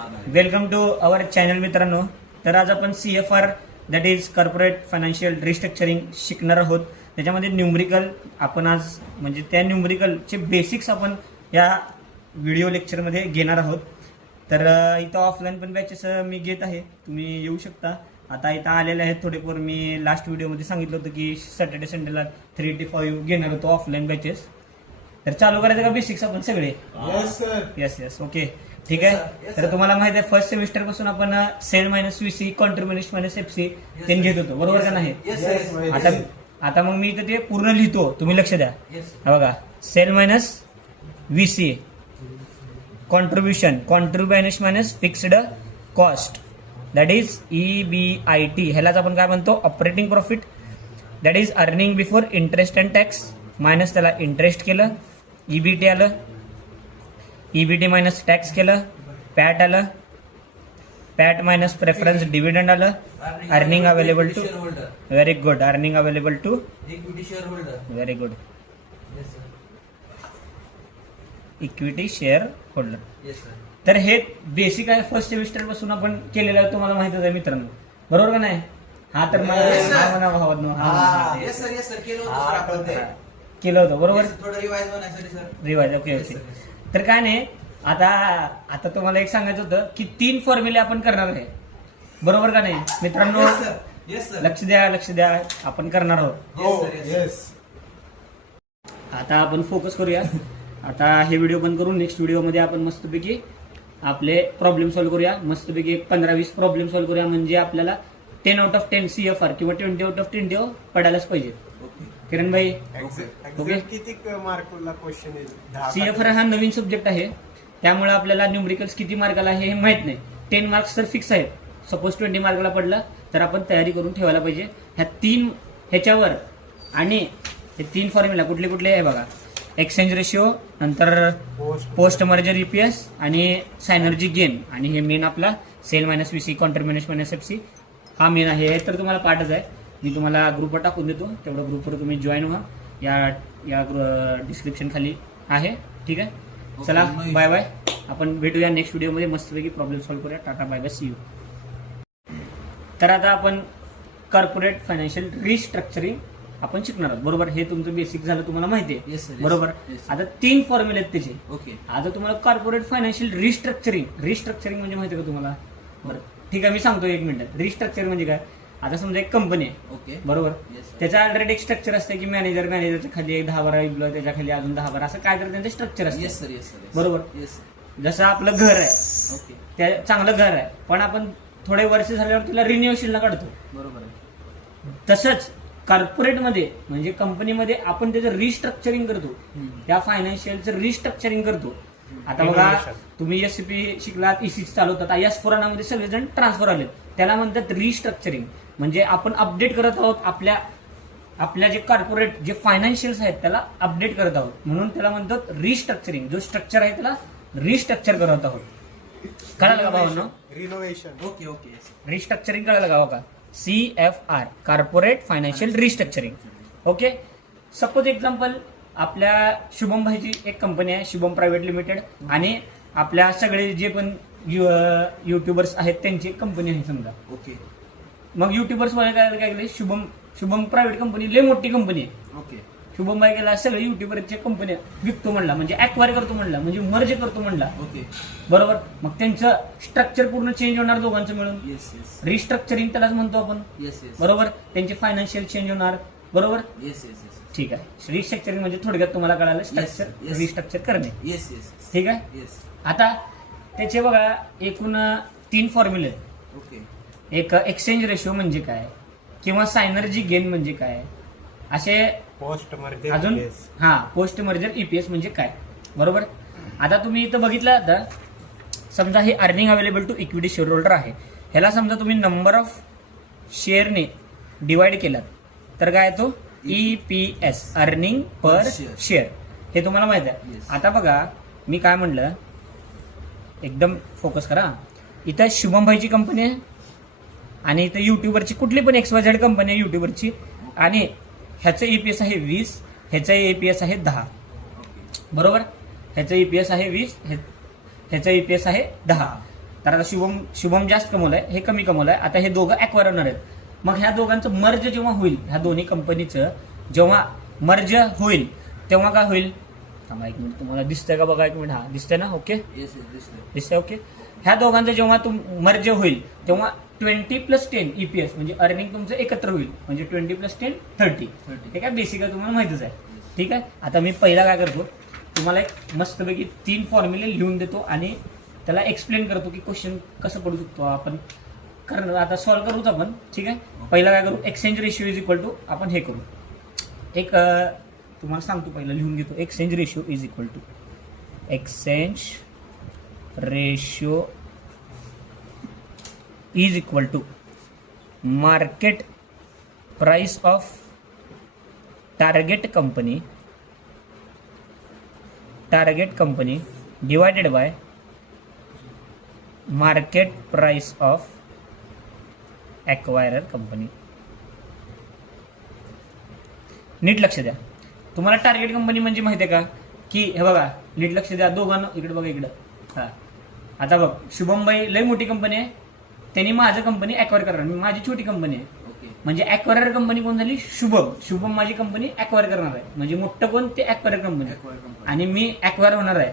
Welcome to our channel मित्रांनो. तर आज आपण CFR that is corporate financial restructuring शिकणार आहोत. त्याच्यामध्ये न्यूमरिकल आपण आज म्हणजे त्या न्यूमरिकलचे बेसिक्स आपण या व्हिडिओ लेक्चरमध्ये घेणार आहोत. तर इथं ऑफलाईन पण बॅचेस मी घेत आहे, तुम्ही येऊ शकता. आता इथं आलेले आहेत थोडेफार. मी लास्ट व्हिडिओमध्ये सांगितलं होतं की सॅटर्डे संडेला 3 ते 5 घेणार होतो ऑफलाईन बॅचेस. तर चालू करायचं का बेसिक्स आपण सगळे? येस ओके ठीक आहे. तर तुम्हाला माहिती आहे फर्स्ट सेमिस्टर पासून आपण sale minus VC contribution minus FC ते घेत होतो, बरोबर का नाही? आता मग मी इथं ते पूर्ण लिहितो, तुम्ही लक्ष द्या. बघा, sale minus VC contribution minus fixed cost that is EBIT. ह्यालाच आपण काय म्हणतो? Operating profit that is earning before interest and tax minus त्याला इंटरेस्ट केलं, EBT आलं, EBT मायनस टॅक्स केलं, पॅट आलं, पॅट मायनस प्रेफरन्स डिव्हिडंड आलं, earning available to very good, earning available to equity share holder, very good, equity share holder. तर हे basic आहे, first semester पासून आपण केलेलं आहे, तुम्हाला माहितच आहे मित्रांनो, बरोबर का नाही? हा तर केलं होतं बरोबर, रिवाइज. ओके. तर काय नाही, आता तुम्हाला एक सांगायचं होतं की 3 फॉर्म्युले आपण करणार आहे, बरोबर का नाही मित्रांनो? लक्ष द्या आपण करणार आहोत. आता आपण फोकस करूया. आता हे व्हिडिओ बंद करून नेक्स्ट व्हिडिओमध्ये आपण मस्तपैकी आपले प्रॉब्लेम सॉल्व्ह करूया. मस्तपैकी 15-20 प्रॉब्लेम सॉल्व्ह करूया, म्हणजे आपल्याला 10 आउट ऑफ 10 CFR किंवा 20 आउट ऑफ 20 पडायलाच पाहिजे. किरण भाई, ओके. किती मार्कला क्वेश्चन आहे? CFR हा नवीन सब्जेक्ट आहे, त्यामुळे आपल्याला न्यूमरिकल्स किती मार्काला आहे हे माहित नाही. 10 मार्क्स तर फिक्स आहेत. सपोज 20 मार्काला पडला तर आपण तयारी करून ठेवायला पाहिजे. ह्याच्यावर आणि हे 3 फॉर्म्युला कुठले आहे बघा. एक्सचेंज रेशिओ, नंतर पोस्ट मर्जर EPS आणि सायनर्जी गेन, आणि हे मेन आपला sale minus VC contribution minus FC हा मेन आहे. हे तर तुम्हाला पाठच आहे, मी तुम्हाला ग्रुपवर टाकून देतो, तेवढं ग्रुपवर तुम्ही जॉईन व्हा. या डिस्क्रिप्शन खाली आहे, ठीक आहे. चला बाय बाय, आपण भेटूया नेक्स्ट व्हिडिओमध्ये. मस्तपैकी प्रॉब्लेम सॉल्व्ह करूया. Tata bye bye, see you. तर आता आपण कॉर्पोरेट फायनान्शियल रिस्ट्रक्चरिंग आपण शिकणार आहोत, बरोबर? हे तुमचं बेसिक झालं, तुम्हाला माहिती आहे, बरोबर? आता 3 फॉर्म्युले आहेत त्याचे. ओके. आता तुम्हाला कॉर्पोरेट फायनान्शियल रिस्ट्रक्चरिंग म्हणजे माहिती आहे का तुम्हाला? बरं ठीक आहे, मी सांगतो 1 मिनिटात. रिस्ट्रक्चर म्हणजे काय? आता समजा एक कंपनी आहे, ओके, बरोबर? त्याचा ऑलरेडी एक स्ट्रक्चर असते की मॅनेजरच्या खाली एक 10-12 एम्प्लॉय, त्याच्या खाली अजून 10-12, असं काय तर त्यांचं स्ट्रक्चर असतं, बरोबर? जसं आपलं घर आहे, ओके, त्या चांगलं घर आहे, पण आपण थोडे वर्ष झाल्यावर तिला रिन्युएशनला काढतो, बरोबर आहे? तसंच कॉर्पोरेटमध्ये म्हणजे कंपनीमध्ये आपण त्याचं रिस्ट्रक्चरिंग करतो, त्या फायनान्शियलचं रिस्ट्रक्चरिंग करतो. आता बघा, तुम्ही SCP शिकलात, EC चालवतात, S/4HANA मध्ये सगळेजण ट्रान्सफर आले, त्याला म्हणतात रिस्ट्रक्चरिंग. म्हणजे आपण अपडेट करत आहोत आपल्या जे कॉर्पोरेट जे फायनान्शियल्स आहेत त्याला अपडेट करत आहोत, म्हणून त्याला म्हणतात रिस्ट्रक्चरिंग. जो स्ट्रक्चर आहे त्याला रिस्ट्रक्चर करत आहोत. कळालं का भावांनो? रिनोव्हेशन. ओके. रिस्ट्रक्चरिंग कळालं का बघा? CFR corporate financial restructuring. Okay. Suppose example, आपल्या शुभम भाईची एक कंपनी आहे, शुभम प्रायव्हेट लिमिटेड, आणि आपल्या सगळे जे पण युट्यूबर्स आहेत त्यांची एक कंपनी आहे समजा, ओके. मग युट्यूबर्स वाले काय केले, शुभम प्रायव्हेट कंपनी लय मोठी कंपनी आहे, ओके. शुभम भाई गेला सगळे युट्यूबरच्या कंपन्या विकतो म्हणला, म्हणजे ऍक्वायर करतो म्हणला, म्हणजे मर्ज करतो म्हणला, ओके, बरोबर? मग त्यांचं स्ट्रक्चर पूर्ण चेंज होणार दोघांचं मिळून, रिस्ट्रक्चरिंग त्यालाच म्हणतो आपण, बरोबर? त्यांचे फायनान्शियल चेंज होणार, बरोबर? ठीक आहे. रिस्ट्रक्चरिंग म्हणजे थोडक्यात तुम्हाला कळालं, स्ट्रक्चर रिस्ट्रक्चर करणे, ठीक आहे. आता त्याचे बघा एकूण 3 फॉर्म्युले आहेत, ओके. एक एक्सचेंज रेशिओ म्हणजे काय, किंवा सायनर्जी गेन म्हणजे काय, असे पोस्ट मर्जर अजून पोस्ट मर्जर EPS म्हणजे काय, बरोबर? आता तुम्ही इथं बघितलं, आता समजा हे earning available to equity share holder आहे, ह्याला समजा तुम्ही नंबर ऑफ शेअरने डिवाइड केलात तर काय तो EPS, अर्निंग पर शेअर, हे तुम्हाला माहित आहे. आता बघा, मी काय म्हणलं, एकदम फोकस करा. इथं शुभम भाईची कंपनी आहे, आणि इथं युट्यूबरची कुठली पण XYZ कंपनी आहे युट्यूबरची, आणि ह्याचं EPS आहे 20, ह्याचं EPS आहे 10, बरोबर? ह्याचं EPS आहे 20, ह्याचा EPS आहे 10. तर आता शुभम जास्त कमवलाय, हे कमी कमवलाय. आता हे दोघं ॲक्वायर होणार आहेत. मग ह्या दोघांचं मर्ज जेव्हा होईल, ह्या दोन्ही कंपनीचं जेव्हा मर्ज होईल तेव्हा काय होईल, थांबा एक मिनिट, तुम्हाला दिसतंय का बघा एक मिनिट. हा दिसतंय ना, ओके दिसतंय ओके. ह्या दोघांचं जेव्हा मर्ज होईल तेव्हा 20+10 EPS म्हणजे अर्निंग तुमचं एकत्र होईल, म्हणजे 20+10 30. ठीक आहे, बेसिक तुम्हाला माहितीच आहे. ठीक आहे, आता मी पहिला काय करतो, तुम्हाला एक मस्तपैकी 3 फॉर्म्युले लिहून देतो आणि त्याला एक्सप्लेन करतो की क्वेश्चन कसं पडू शकतो आपण. कारण आता सॉल्व्ह करूच आपण. ठीक आहे, पहिला काय करू, exchange ratio is equal to, आपण हे करू एक तुम्हाला सांगतो, पहिलं लिहून घेतो. Exchange ratio is equal to market price of target company divided by market price of acquirer company. नीट लक्ष द्या. तुम्हाला टार्गेट कंपनी म्हणजे माहिती आहे का, की हे बघा नीट लक्ष द्या दोघांना, इकडे बघा इकडं. हा आता बघ, शुभमबाई लय मोठी कंपनी आहे, त्यांनी माझं कंपनी ॲक्वायर करणार, माझी छोटी कंपनी आहे. म्हणजे ॲक्वायर कंपनी कोण झाली, शुभम माझी कंपनी ॲक्वायर करणार आहे, म्हणजे मोठं कोण, ते ॲक्वायर कंपनी. आणि मी ॲक्वायर होणार आहे,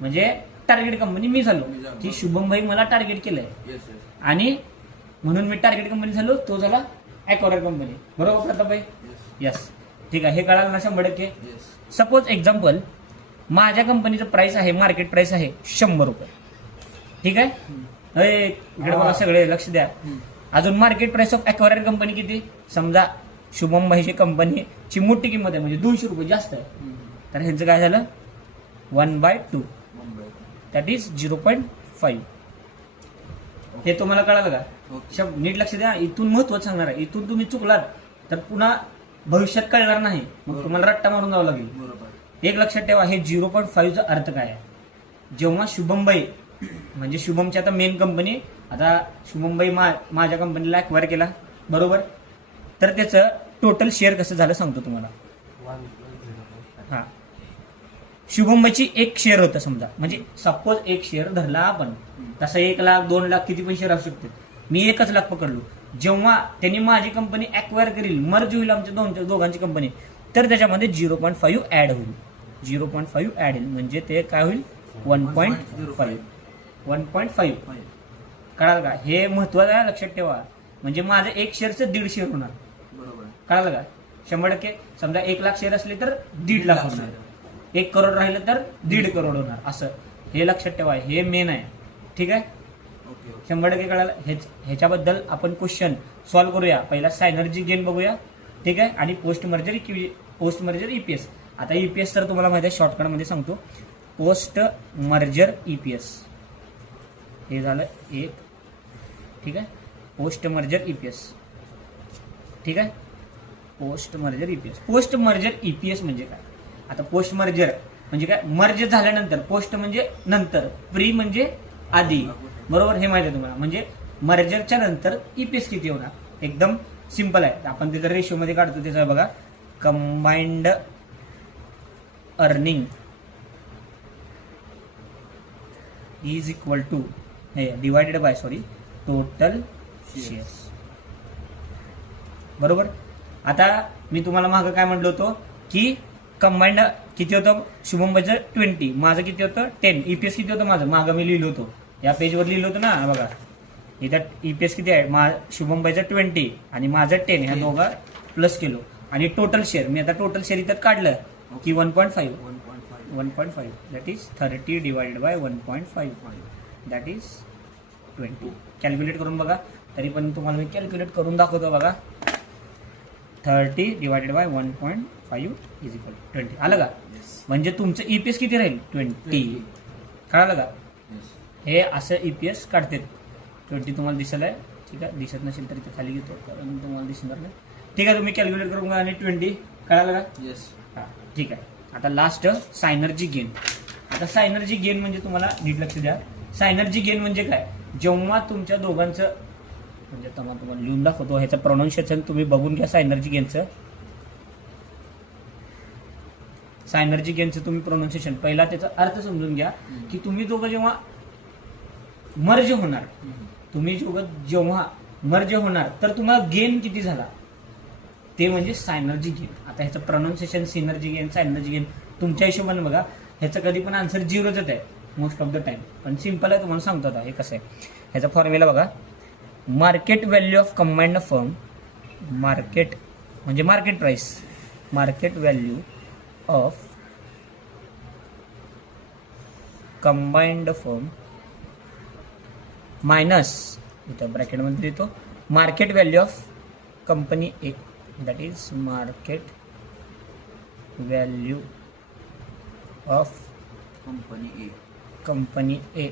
म्हणजे टार्गेट कंपनी मी झालो, की शुभमभाई मला टार्गेट केलंय आणि म्हणून मी टार्गेट कंपनी झालो, तो झाला ॲक्वायर कंपनी. बरोबर प्रतापभाई? यस. ठीक आहे, हे कळालं ना 100%. सपोज एक्झाम्पल, माझ्या कंपनीचं प्राइस आहे, मार्केट प्राइस आहे 100 रुपये. ठीक आहे, इकडे बघा सगळे लक्ष द्या. अजून market price of acquire company किती, समजा शुभम भाईची कंपनीची मोठी किंमत आहे, म्हणजे 200 रुपये जास्त आहे, तर ह्यांचं काय झालं 1/2, दॅट इज 0.5. हे तुम्हाला कळालं का? नीट लक्ष द्या, इथून महत्वाचं सांगणार आहे. इथून तुम्ही चुकलात तर पुन्हा भविष्यात कळणार नाही, मग तुम्हाला रट्टा मारून जावं लागेल. एक लक्षात ठेवा, हे 0.5चा अर्थ काय आहे. जेव्हा शुभमबाई म्हणजे शुभमची आता मेन कंपनी, आता शुभमबाई माझ्या कंपनीला ॲक्वायर केला, बरोबर, तर त्याचं टोटल शेअर कसं झालं सांगतो तुम्हाला. हा, शुभमबाईची एक शेअर होतं समजा, म्हणजे सपोज एक शेअर धरला आपण, तसं 1 लाख 2 लाख किती पण शेअर असू शकते, मी 1 लाख पकडलो. जेव्हा त्यांनी माझी कंपनी ॲक्वायर करील, मर्ज होईल आमच्या दोघांची कंपनी, तर त्याच्यामध्ये 0.5 ऍड होईल. 0.5 ऍड होईल म्हणजे ते काय होईल 1.5. कळालं का? हे महत्वाचं आहे, लक्षात ठेवा. म्हणजे माझं 1 शेअरचं 1.5 शेअर होणार. बरोबर, कळालं का? 100%. समजा 1 लाख शेअर असले तर 1.5 लाख होणार, 1 करोड राहिलं तर 1.5 करोड होणार. असं हे लक्षात ठेवा, हे मेन आहे. ठीक आहे, 100% कळालं. ह्याच्याबद्दल आपण क्वेश्चन सॉल्व्ह करूया. पहिला सायनर्जी गेन बघूया, ठीक आहे, आणि पोस्ट मर्जर EPS. आता EPS तर तुम्हाला माहिती आहे, शॉर्टकटमध्ये सांगतो. पोस्ट मर्जर EPS हे झालं एक. ठीक आहे, पोस्ट मर्जर EPS. ठीक आहे, पोस्ट मर्जर EPS म्हणजे काय? आता पोस्ट मर्जर म्हणजे काय, मर्ज झाल्यानंतर, पोस्ट म्हणजे नंतर, प्री म्हणजे आधी, बरोबर, हे माहिती आहे तुम्हाला. म्हणजे मर्जरच्या नंतर EPS किती होणार, एकदम सिंपल आहे. आपण त्याचा रेशो मध्ये काढतो, त्याचा बघा, combined earning is equal two divided by total shares. बरोबर. आता मी तुम्हाला मागं काय म्हटलं होतं की कंबाइंड किती होतं, शुभमचं 20, माझं किती होतं 10. EPS किती होतं माझं, मागं मी लिहिलं होतं, या पेजवर लिहिलं होतं ना, बघा इथं EPS किती आहे, शुभमचं 20 आणि माझं 10, ह्या दोघं प्लस केलो. आणि टोटल शेअर, मी आता टोटल शेअर इथं काढलं की 1.5, that is 30 divided by 1.5, that is 20. Calculate करून बघा, तरी पण तुम्हाला मी कॅल्क्युलेट करून दाखवतो बघा. 30 डिवायडेड बाय 1.5 इज इक्वल 20. आलं का? म्हणजे तुमचं EPS किती राहील 20. कळालं का? हे असं EPS काढते. 20 तुम्हाला दिसलं आहे, ठीक आहे, दिसत नसेल तरी ते खाली घेतो कारण तुम्हाला दिसणार नाही. ठीक आहे, तुम्ही कॅल्क्युलेट करून आणि 20 कळालं का? येस. हां, ठीक आहे. आता लास्ट सायनर्जी गेन. आता सायनर्जी गेन म्हणजे तुम्हाला नीट लक्ष द्या, सायनर्जी गेन म्हणजे काय, जेव्हा तुमच्या दोघांचं, म्हणजे तुम्हाला लिहून दाखवतो, ह्याचं प्रोनाऊन्सिएशन तुम्ही बघून घ्या. सायनर्जी गेनचं तुम्ही प्रोनाऊन्सिएशन पहिला त्याचा अर्थ समजून घ्या, की तुम्ही दोघं जेव्हा मर्ज होणार, तुम्ही जेव्हा मर्ज होणार तर तुम्हाला गेन किती झाला ते म्हणजे सायनर्जी गेन. आता ह्याचं प्रोनाऊन्सिएशन सिनर्जी गेन, सायनर्जी गेन तुमच्या हिशोबाने बघा. ह्याचं कधी पण आन्सर 0च आहे मोस्ट ऑफ द टाइम, पण सिम्पल आहे, तुम्हाला सांगतो आता हे कसं आहे. ह्याचा फॉर्म्युला बघा. Market value of combined firm, market म्हणजे market price, market value of combined firm minus, इथं ब्रॅकेटमध्ये देतो, market value of company a, that is market value of company a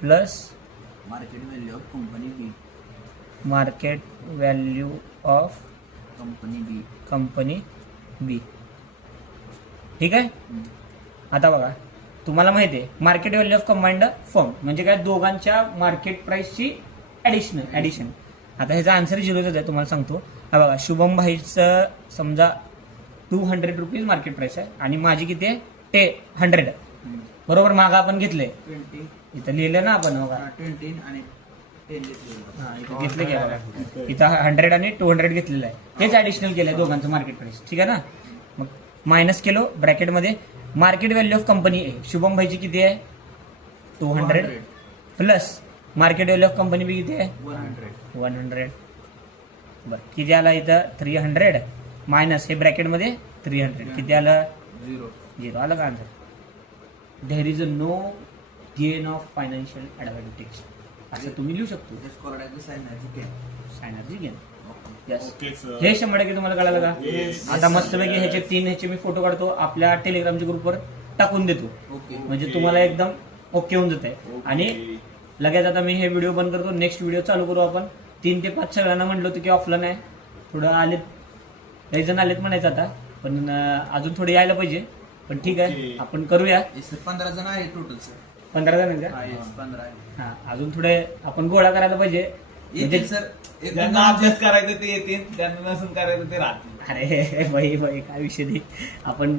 plus market value of company b, market value of company b. ठीक आहे. आता बघा, तुम्हाला माहिती आहे market value of combined firm म्हणजे काय, दोघांच्या मार्केट प्राइसची ऍडिशन. आता ह्याचा आन्सर 0च आहे, तुम्हाला सांगतो. हा बघा, शुभम भाईचं समजा 200 रुपीज मार्केट प्राइस आहे आणि माझी किती आहे 100, बरोबर. मागं आपण घेतले, 20 इथं लिहिलं ना आपण बघा, 20 आणि 10 हा, इथं घेतलं की बघा, इथं 100 आणि 200 घेतलेलं आहे, तेच ऍडिशनल केलंय दोघांचं मार्केट प्राइस. ठीक आहे ना. मग मायनस केलो ब्रॅकेटमध्ये market value of company A, Shubham भाईची किती आहे 200 plus market value of company B किती आहे 100. बरं, किती आला इथं 300 मायनस हे ब्रॅकेटमध्ये 300, किती आलं 0 आलं का answer. There is a no gain of financial advantage असं तुम्ही लिहू शकतो. सायनर्जी गेन. यस, हे 100% तुम्हाला कळालं का. आता मस्तपैकी ह्याचे 3 ह्याचे मी फोटो काढतो, आपल्या टेलिग्रामच्या ग्रुपवर टाकून देतो, म्हणजे तुम्हाला एकदम ओके होऊन जात आहे. आणि लगेच आता मी हे व्हिडिओ बंद करतो, नेक्स्ट व्हिडिओ चालू करू आपण. 3 ते 5 सगळ्यांना म्हणलं होतं की ऑफलाईन आहे, थोडं आलेत, काही जण आलेत म्हणायचं आता, पण अजून थोडे यायला पाहिजे. पण ठीक आहे, आपण करूया. 15 जण आहे टोटल सर. 15 जण आहेत का. 15 आहे. हा, अजून थोडे आपण गोळा करायला पाहिजे. म्हणजे सर ज्यांना अभ्यास करायचं ते येतील, ज्यांना नसून करायचं ते राहतील. अरे बाई काय विषय नाही, आपण